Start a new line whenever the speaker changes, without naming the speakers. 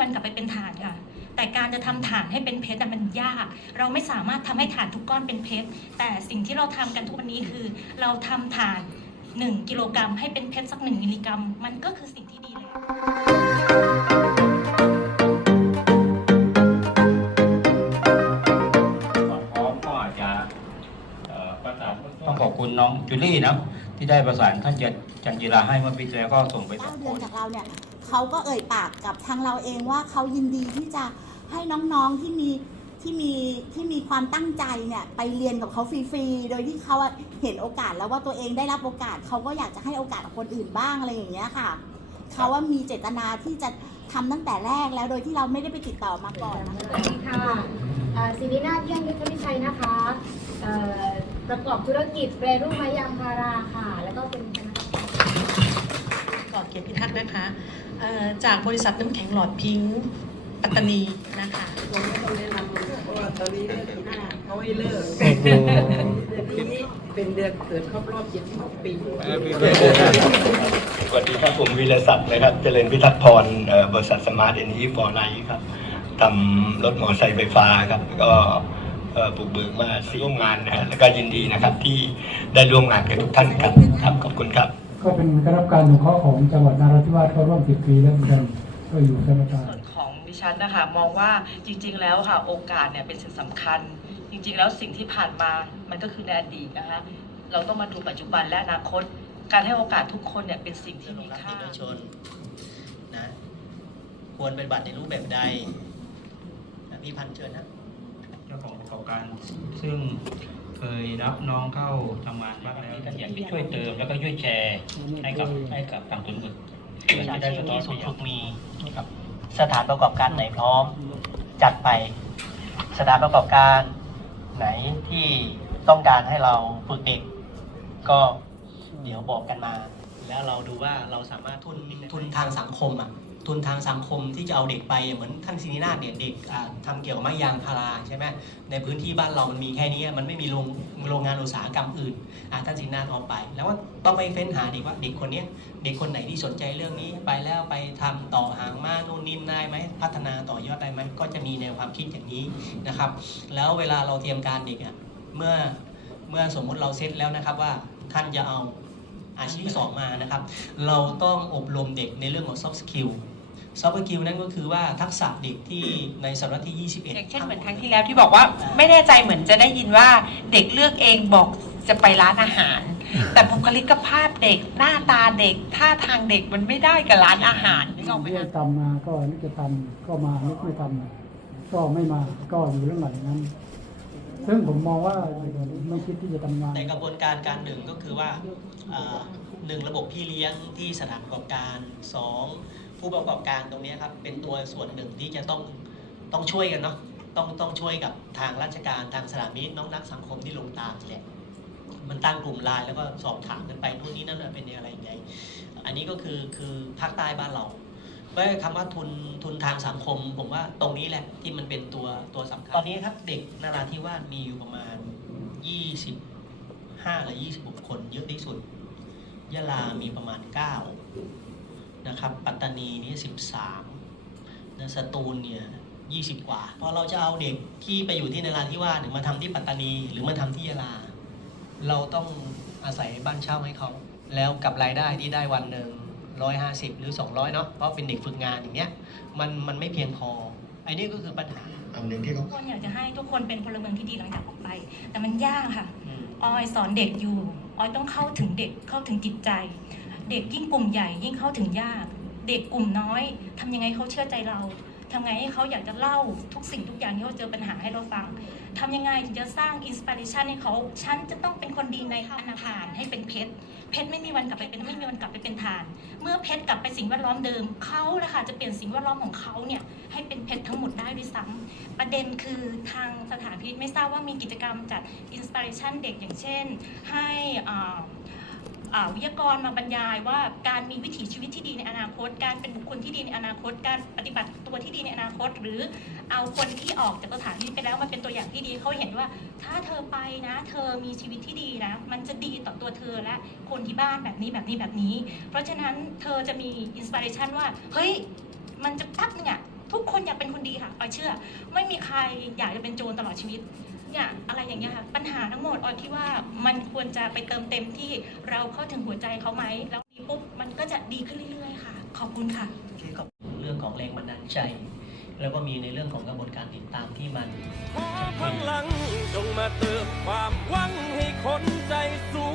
วันกลับไปเป็นถ่านค่ะ แต่การจะทำถ่านให้เป็นเพชรอะมันยาก เราไม่สามารถทำให้ถ่านทุกก้อนเป็นเพชร แต่สิ่งที่เราทำกันทุกวันนี้คือ เราทำถ่าน 1 กิโลกรัมให้เป็นเพชรสัก 1 มิลลิกรัม มันก็คือสิ่งที่ดีแล้ว
ก่อนพร้อมก็อาจจะเอ่อประสานต้องขอบคุณน้องจูลี่นะที่ได้ประสานท่านจันจิราให้เมื่อปีที่แล้วก็ส่งไปสอ
เก้างเดื
ค
อน
น
จากเราเนี่ย เขาก็เอ่ยปากกับทางเราเองว่าเขายินดีที่จะให้น้องๆที่มีที่มีที่มีความตั้งใจเนี่ยไปเรียนกับเขาฟรีๆ โดยที่เขาอะเห็นโอกาสแล้วว่าตัวเองได้รับโอกาสเขาก็อยากจะให้โอกาสกับคนอื่นบ้างอะไรอย่างเงี้ยค่ะ เขาว่ามีเจตนาที่จะทำตั้งแต่แรกแล้วโดยที่เราไม่ได้ไปติดต่อมาก่อนนะคะ
สวัสดีค่ะเอ่อศิรินาถเยี่ยงยุทธวิชัยนะคะเอ่อประกอบธุรกิจแปรรูปไม้ยางพาราค่ะ แล้วก็เป็นคณะกรรมการ
กอบเกียรติพิทักษ์นะคะเอ่อ จากบริษัทน้ำแข็งหลอดพิงปัตตานีนะคะ
เราไม่ต้องแนะนำเพราะว่าตอนนี้เขาให้เลิกเดือนนี้เป็นเดือนเกิดครบรอบ72ปี
สวัสดีครับผมวีรศักดิ์นะครับ เจริญพิทักษ์พรบริษัทสมาร์ทเอ็นอีฟอร์ไลท์ครับทำรถมอเตอร์ไซค์ไฟฟ้าครับแล้วก็ปลูกเบิกมาร่วมงานนะฮะแล้วก็ยินดีนะครับที่ได้ร่วมงานกับทุกท่านครับครับขอบคุณครับ
ก็เป็นคณะกรรมการสงเคราะห์ของจังหวัดนราธิวาสเข้าร่วม10ปีแล้วเหมือนกันก็อยู่ท่านประธาน
ส่วนของดิฉันนะคะมองว่าจริง ๆ แล้วค่ะโอกาสเนี่ยเป็นสิ่งสำคัญ จริง ๆ แล้วสิ่งที่ผ่านมามันก็คือในอดีตนะคะเราต้องมาดูปัจจุบันและอนาคต การให้โอกาสทุกคนเนี่ยเป็นสิ่งที่มีค่า
เอกชนนะควรปฏิบัติในรูปแบบใดนะพี่พันธ์เชิญนะ
เจ้าของประกอบการซึ่ง เคยรับน้องเข้าทำงานบ้างแล้วท่านอยากจะช่วยเติมแล้วก็ช่วยแชร์ให้กับให้กับทางทุนบุตร
วิชา
จะ
ชี
ได้
พ
สะท้อน
มี
ไป
ศูนย์
ยั
ฝึ
ง
กมีกับสถานประกอบการไหนพร้อมจัดไปสถานประกอบการไหนที่ต้องการให้เราฝึกเด็ก ก็เดี๋ยวบอกกันมา แล้วเราดูว่าเราสามารถทุนทุนทางสังคมอะ ทุนทางสังคมที่จะเอาเด็กไปเหมือนท่านศินินาถเนี่ยเด็กอ่าทำเกี่ยวกับไม้ยางพาราใช่ไหมในพื้นที่บ้านเรามันมีแค่นี้มันไม่มีโรงโรงงานอุตสาหกรรมอื่นท่านศินินาถเอาไป แล้วว่าต้องไปเฟ้นหาเด็กว่าเด็กคนนี้เด็กคนไหนที่สนใจเรื่องนี้ไปแล้วไปทำต่อหางมาโน่นนี่ได้ไหมพัฒนาต่อยอดได้ไหมก็จะมีแนวความคิดอย่างนี้นะครับ แล้วเวลาเราเตรียมการเด็กอะเมื่อเมื่อสมมุติเราเซตแล้วนะครับว่าท่านจะเอาอาชีพที่สองมานะครับ เราต้องอบรมเด็กในเรื่องของ soft skill soft skill นั่นก็คือว่าทักษะเด็กที่ในศตวรรษที่ 21
อย่างเช่นเหมือนครั้งที่แล้วที่บอกว่าไม่แน่ใจเหมือนจะได้ยินว่าเด็กเลือกเองบอกจะไปร้านอาหาร แต่บุคลิกภาพเด็กหน้าตาเด็กท่าทางเด็กมันไม่ได้กับร้านอาหารนึกออกไหม
ที่
คะ
ทำมาก็นึกจะทำก็มานึกไม่ทำก็ไม่มาก็อยู่เรื่องหลังนั้น ซึ่งผมมองว่าไม่คิดที่จะทำงาน
ในกระบวนการการหนึ่งก็คือว่าเอ่อหนึ่งระบบพี่เลี้ยงที่สถานประกอบการสอง ผู้ประกอบการตรงนี้ครับเป็นตัวส่วนหนึ่งที่จะต้องต้องช่วยกันเนาะต้องต้องช่วยกับทางราชการทางสถานมิตน้องนักสังคมที่ลงตามแหละมันตั้งกลุ่มไลน์แล้วก็สอบถามกันไปนู่นนี่นั่นเป็นอะไรยังไงอันนี้ก็คือคือภาคใต้บ้านเราเพราคำว่าทุนทุนทางสังคม ผมว่าตรงนี้แหละที่มันเป็นตัวตัวสำคัญตอนนี้ครับเด็กนาราธิวาสมีอยู่ประมาณ 25หรือ26 คนเยอะที่สุดยะลามีประมาณ 9 นะครับปัตตานีนี่13นะสตูลเนี่ย20 กว่าพอเราจะเอาเด็กที่ไปอยู่ที่นราธิวาสหรือมาทำที่ปัตตานีหรือมาทำที่ยะลา เราต้องอาศัยบ้านเช่าให้เขา แล้วกับรายได้ที่ได้วันหนึ่ง150 หรือ 200เนาะเพราะเป็นเด็กฝึกงานอย่างเงี้ยมันมันไม่เพียงพอไอ้นี่ก็คือปัญหา
อันหนึ่งที่เขา
ทุกคนอยากจะให้ทุกคนเป็นพลเมืองที่ดีหลังจากออกไป แต่มันยากค่ะ
อืม
ออยสอนเด็กอยู่ออยต้องเข้าถึงเด็กเข้าถึงจิตใจ เด็กยิ่งกลุ่มใหญ่ยิ่งเข้าถึงยาก เด็กกลุ่มน้อยทำยังไงเขาเชื่อใจเราทำไงให้เขาอยากจะเล่าทุกสิ่งทุกอย่างที่เขาเจอปัญหาให้เราฟังทำยังไงถึงจะสร้างอินสปิเรชันให้เขาฉันจะต้องเป็นคนดีในอนาคตให้เป็นเพชรเพชรไม่มีวันกลับไปเป็นไม่มีวันกลับไปเป็นฐาน เมื่อเพชรกลับไปสิ่งแวดล้อมเดิมเขาละค่ะจะเปลี่ยนสิ่งแวดล้อมของเขาเนี่ยให้เป็นเพชรทั้งหมดได้ด้วยซ้ำประเด็นคือทางสถานพินิจไม่ทราบว่ามีกิจกรรมจัดอินสปิเรชันเด็กอย่างเช่น ให้อ่า วิทยากรมาบรรยายว่าการมีวิถีชีวิตที่ดีในอนาคต การเป็นบุคคลที่ดีในอนาคต การปฏิบัติตัวที่ดีในอนาคต หรือเอาคนที่ออกจากสถานพินิจไปแล้วมาเป็นตัวอย่างที่ดีเขาเห็นว่า ถ้าเธอไปนะ เธอมีชีวิตที่ดีนะ มันจะดีต่อตัวเธอและคนที่บ้านแบบนี้แบบนี้แบบนี้ เพราะฉะนั้นเธอจะมีอินสปิเรชันว่าเฮ้ยมันจะแป๊บนึงอะทุกคนอยากเป็นคนดีค่ะออยเชื่อ ไม่มีใครอยากจะเป็นโจรตลอดชีวิต เนี่ยอะไรอย่างเงี้ยค่ะปัญหาทั้งหมดออยคิดว่ามันควรจะไปเติมเต็มที่เราเข้าถึงหัวใจเขาไหมแล้วดีปุ๊บมันก็จะดีขึ้นเรื่อยๆค่ะ ขอบคุณค่ะ
เรื่องของแรงบันดาลใจ แล้วก็มีในเรื่องของกระบวนการติดตามที่มัน
ขอพลังจงมาเติมความหวังให้คนใจสู้